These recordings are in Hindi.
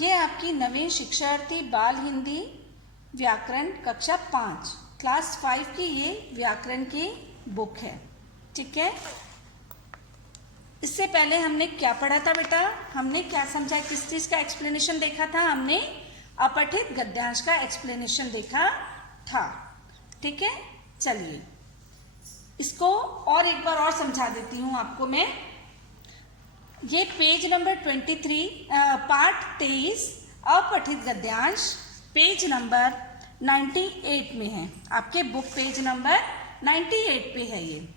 ये आपकी नवीन शिक्षार्थी बाल हिंदी व्याकरण कक्षा 5 क्लास 5 की ये व्याकरण की बुक है। ठीक है, इससे पहले हमने क्या पढ़ा था बेटा? हमने क्या समझा, किस चीज का एक्सप्लेनेशन देखा था? हमने अपठित गद्यांश का एक्सप्लेनेशन देखा था। ठीक है, चलिए इसको और एक बार और समझा देती हूँ आपको मैं। ये पेज नंबर 23 पाठ 23 अपठित गद्यांश पेज नंबर 98 में है। आपके बुक पेज नंबर 98 पे है ये।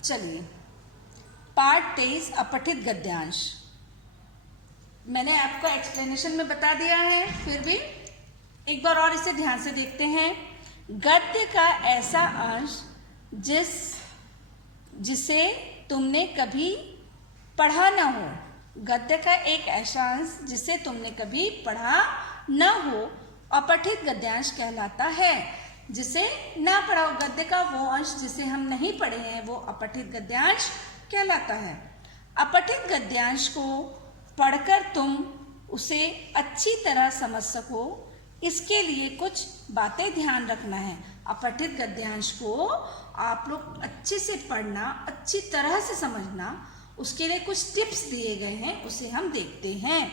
चलिए, पाठ 23 अपठित गद्यांश मैंने आपको एक्सप्लेनेशन में बता दिया है, फिर भी एक बार और इसे ध्यान से देखते हैं। गद्य का ऐसा अंश जिसे तुमने कभी पढ़ा न हो। गद्य का एक ऐसा अंश जिसे तुमने कभी पढ़ा न हो अपठित गद्यांश कहलाता है। जिसे ना पढ़ा हो, गद्य का वो अंश जिसे हम नहीं पढ़े हैं, वो अपठित गद्यांश कहलाता है। अपठित गद्यांश को पढ़कर तुम उसे अच्छी तरह समझ सको, इसके लिए कुछ बातें ध्यान रखना है। अपठित गद्यांश को आप लोग अच्छे से पढ़ना, अच्छी तरह से समझना, उसके लिए कुछ टिप्स दिए गए हैं, उसे हम देखते हैं।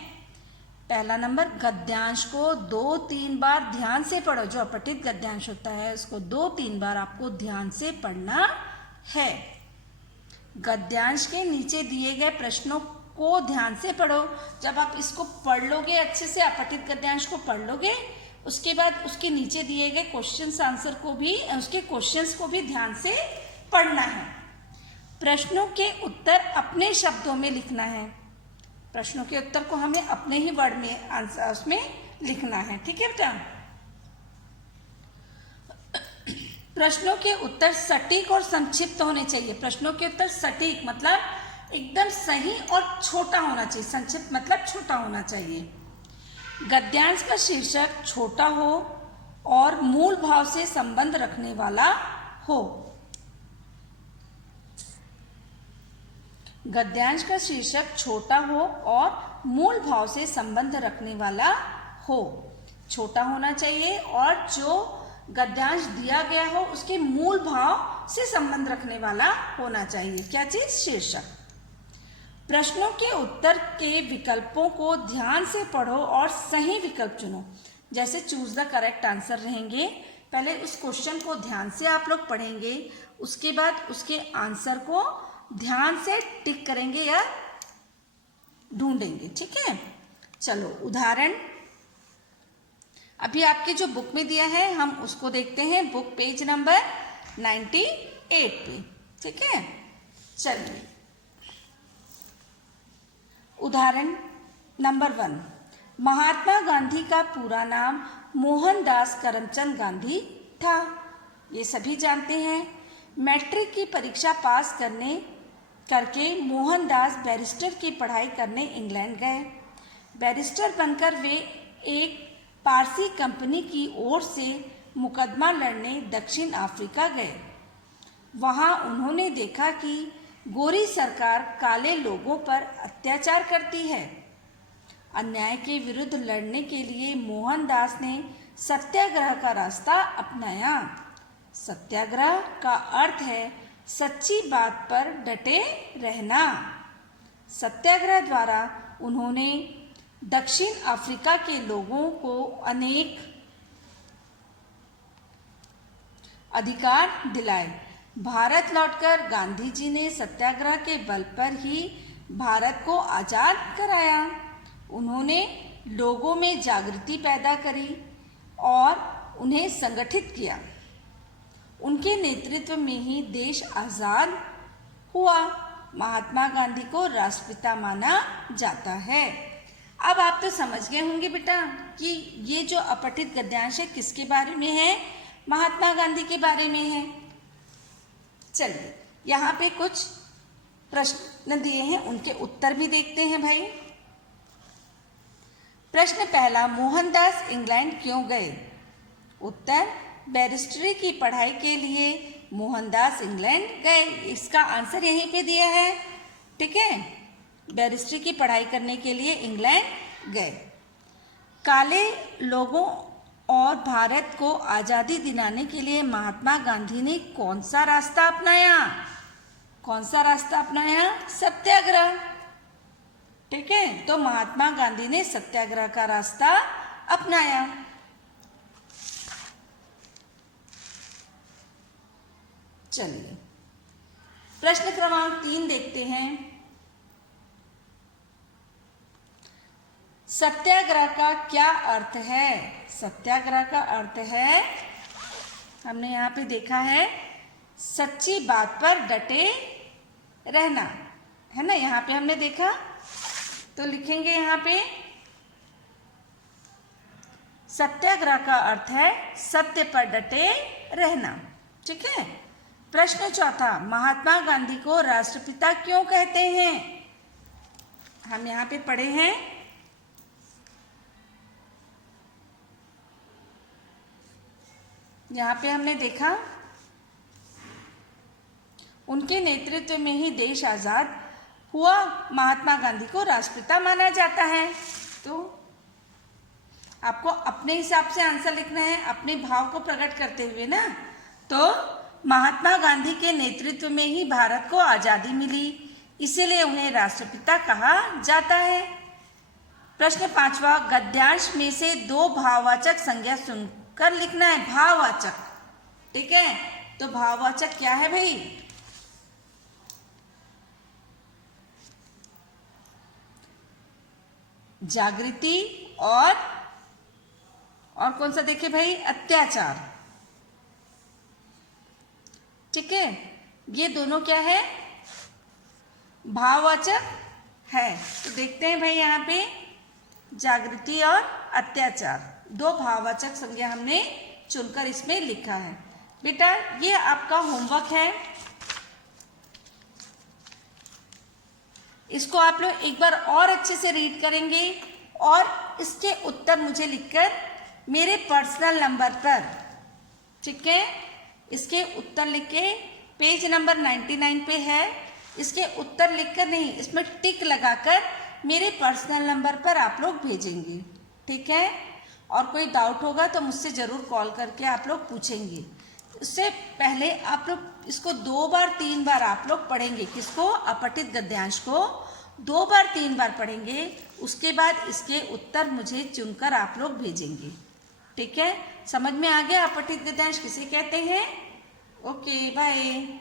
पहला नंबर, गद्यांश को 2-3 बार ध्यान से पढ़ो। जो अपठित गद्यांश होता है उसको 2-3 बार आपको ध्यान से पढ़ना है। गद्यांश के नीचे दिए गए प्रश्नों को ध्यान से पढ़ो। जब आप इसको पढ़ लोगे अच्छे से, अपठित गद्यांश को पढ़ लोगे, उसके बाद उसके नीचे दिए गए क्वेश्चंस आंसर को भी, उसके क्वेश्चंस को भी ध्यान से पढ़ना है। प्रश्नों के उत्तर अपने शब्दों में लिखना है। प्रश्नों के उत्तर को हमें अपने ही वर्ड में आंसर उसमें लिखना है। ठीक है बेटा? प्रश्नों के उत्तर सटीक और संक्षिप्त होने चाहिए। प्रश्नों के उत्तर सटीक मतलब एकदम सही और छोटा होना चाहिए। संक्षिप्त मतलब छोटा होना चाहिए। गद्यांश का शीर्षक छोटा हो और मूल भाव से संबंध रखने वाला हो। गद्यांश का शीर्षक छोटा हो और मूल भाव से संबंध रखने वाला हो। छोटा होना चाहिए और जो गद्यांश दिया गया हो उसके मूल भाव से संबंध रखने वाला होना चाहिए। क्या चीज? शीर्षक। प्रश्नों के उत्तर के विकल्पों को ध्यान से पढ़ो और सही विकल्प चुनो। जैसे चूज द करेक्ट आंसर रहेंगे, पहले उस क्वेश्चन को ध्यान से आप लोग पढ़ेंगे, उसके बाद उसके आंसर को ध्यान से टिक करेंगे या ढूंढेंगे। ठीक है, चलो उदाहरण अभी आपकी जो बुक में दिया है हम उसको देखते हैं। बुक पेज नंबर 98 पे। ठीक है, चलिए उदाहरण नंबर 1। महात्मा गांधी का पूरा नाम मोहनदास करमचंद गांधी था। ये सभी जानते हैं। मैट्रिक की परीक्षा पास करके मोहनदास बैरिस्टर की पढ़ाई करने इंग्लैंड गए। बैरिस्टर बनकर वे एक पारसी कंपनी की ओर से मुकदमा लड़ने दक्षिण अफ्रीका गए। वहां उन्होंने देखा कि गोरी सरकार काले लोगों पर अत्याचार करती है। अन्याय के विरुद्ध लड़ने के लिए मोहनदास ने सत्याग्रह का रास्ता अपनाया। सत्याग्रह का अर्थ है सच्ची बात पर डटे रहना। सत्याग्रह द्वारा उन्होंने दक्षिण अफ्रीका के लोगों को अनेक अधिकार दिलाए। भारत लौटकर गांधी जी ने सत्याग्रह के बल पर ही भारत को आजाद कराया। उन्होंने लोगों में जागृति पैदा करी और उन्हें संगठित किया। उनके नेतृत्व में ही देश आजाद हुआ। महात्मा गांधी को राष्ट्रपिता माना जाता है। अब आप तो समझ गए होंगे बेटा कि ये जो अपठित गद्यांश है किसके बारे में है? महात्मा गांधी के बारे में है। चलिए यहाँ पे कुछ प्रश्न दिए हैं, उनके उत्तर भी देखते हैं भाई। प्रश्न पहला, मोहनदास इंग्लैंड क्यों गए? उत्तर, बैरिस्ट्री की पढ़ाई के लिए मोहनदास इंग्लैंड गए। इसका आंसर यहीं पे दिया है। ठीक है, बैरिस्ट्री की पढ़ाई करने के लिए इंग्लैंड गए। काले लोगों और भारत को आज़ादी दिलाने के लिए महात्मा गांधी ने कौन सा रास्ता अपनाया? कौन सा रास्ता अपनाया? सत्याग्रह। ठीक है, तो महात्मा गांधी ने सत्याग्रह का रास्ता अपनाया। चलिए प्रश्न क्रमांक 3 देखते हैं। सत्याग्रह का क्या अर्थ है? सत्याग्रह का अर्थ है, हमने यहाँ पे देखा है, सच्ची बात पर डटे रहना, है ना। यहाँ पे हमने देखा, तो लिखेंगे यहाँ पे सत्याग्रह का अर्थ है सत्य पर डटे रहना। ठीक है। प्रश्न चौथा, महात्मा गांधी को राष्ट्रपिता क्यों कहते हैं? हम यहाँ पे पढ़े हैं, यहाँ पे हमने देखा उनके नेतृत्व में ही देश आजाद हुआ, महात्मा गांधी को राष्ट्रपिता माना जाता है। तो आपको अपने हिसाब से आंसर लिखना है, अपने भाव को प्रकट करते हुए ना। तो महात्मा गांधी के नेतृत्व में ही भारत को आजादी मिली, इसीलिए उन्हें राष्ट्रपिता कहा जाता है। प्रश्न 5वां, गद्यांश में से 2 भाववाचक संज्ञा सुनकर लिखना है। भाववाचक, ठीक है। तो भाववाचक क्या है भाई? जागृति और कौन सा देखे भाई? अत्याचार। ठीक है, ये दोनों क्या है? भाववाचक है। तो देखते हैं भाई, यहाँ पे जागृति और अत्याचार 2 भाववाचक संज्ञा हमने चुनकर इसमें लिखा है। बेटा ये आपका होमवर्क है, इसको आप लोग एक बार और अच्छे से रीड करेंगे और इसके उत्तर मुझे लिखकर मेरे पर्सनल नंबर पर, ठीक है, इसके उत्तर लिख के पेज नंबर 99 पे है, इसके उत्तर लिखकर नहीं, इसमें टिक लगाकर मेरे पर्सनल नंबर पर आप लोग भेजेंगे। ठीक है। और कोई डाउट होगा तो मुझसे ज़रूर कॉल करके आप लोग पूछेंगे। उससे पहले आप लोग इसको 2 बार 3 बार आप लोग पढ़ेंगे। किसको? अपठित गद्यांश को 2 बार 3 बार पढ़ेंगे। उसके बाद इसके उत्तर मुझे चुनकर आप लोग भेजेंगे। ठीक है, समझ में आ गया अपठित गद्यांश किसे कहते हैं? Okay, bye.